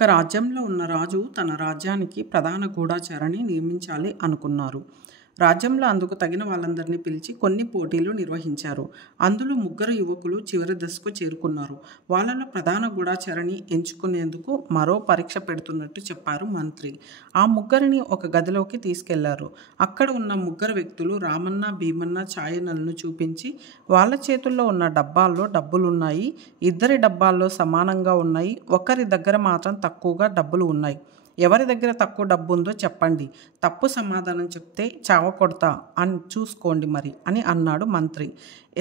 ఒక రాజ్యంలో ఉన్న రాజు తన రాజ్యానికి ప్రధాన గూఢచారిని నియమించాలి అనుకున్నారు. రాజ్యంలో అందుకు తగిన వాళ్ళందరినీ పిలిచి కొన్ని పోటీలు నిర్వహించారు. అందులో 3 యువకులు చివరి దశకు చేరుకున్నారు. వాళ్ళలో ప్రధాన గూఢచారిని ఎంచుకునేందుకు మరో పరీక్ష పెడుతున్నట్టు చెప్పారు మంత్రి. ఆ 3ని ఒక గదిలోకి తీసుకెళ్లారు. అక్కడ ఉన్న 3 వ్యక్తులు రామన్న, భీమన్న ఛాయలను చూపించి వాళ్ళ చేతుల్లో ఉన్న డబ్బాల్లో డబ్బులున్నాయి, 2 డబ్బాల్లో సమానంగా ఉన్నాయి, ఒకరి దగ్గర మాత్రం తక్కువగా డబ్బులు ఉన్నాయి. ఎవరి దగ్గర తక్కువ డబ్బు ఉందో చెప్పండి, తప్పు సమాధానం చెప్తే చావ కొడతా అని చూసుకోండి మరి అని అన్నాడు మంత్రి.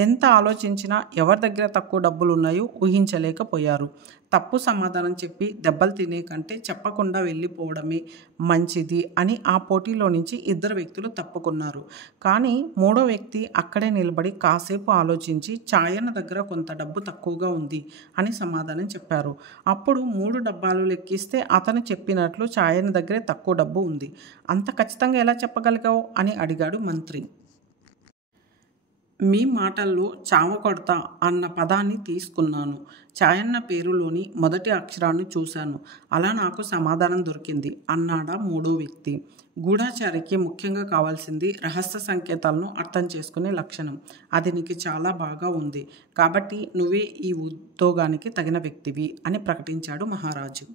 ఎంత ఆలోచించినా ఎవరి దగ్గర తక్కువ డబ్బులు ఉన్నాయో ఊహించలేకపోయారు. తప్పు సమాధానం చెప్పి దెబ్బలు తినే కంటే చెప్పకుండా వెళ్ళిపోవడమే మంచిది అని ఆ పోటీలో నుంచి 2 వ్యక్తులు తప్పుకున్నారు. కానీ 3వ వ్యక్తి అక్కడే నిలబడి కాసేపు ఆలోచించి ఛాయన్న దగ్గర కొంత డబ్బు తక్కువగా ఉంది అని సమాధానం చెప్పారు. అప్పుడు 3 డబ్బాలు లెక్కిస్తే అతను చెప్పినట్లు ఛాయన్న దగ్గరే తక్కువ డబ్బు ఉంది. అంత ఖచ్చితంగా ఎలా చెప్పగలిగావు అని అడిగాడు మంత్రి. మీ మాటల్లో చావ కొడతా అన్న పదాన్ని తీసుకున్నాను. ఛాయన్న పేరులోని మొదటి అక్షరాన్ని చూశాను. అలా నాకు సమాధానం దొరికింది అన్నాడా 3వ వ్యక్తి. గూఢచారికి ముఖ్యంగా కావాల్సింది రహస్య సంకేతాలను అర్థం చేసుకునే లక్షణం. అది నీకు చాలా బాగా ఉంది. కాబట్టి నువ్వే ఈ ఉద్యోగానికి తగిన వ్యక్తివి అని ప్రకటించాడు మహారాజు.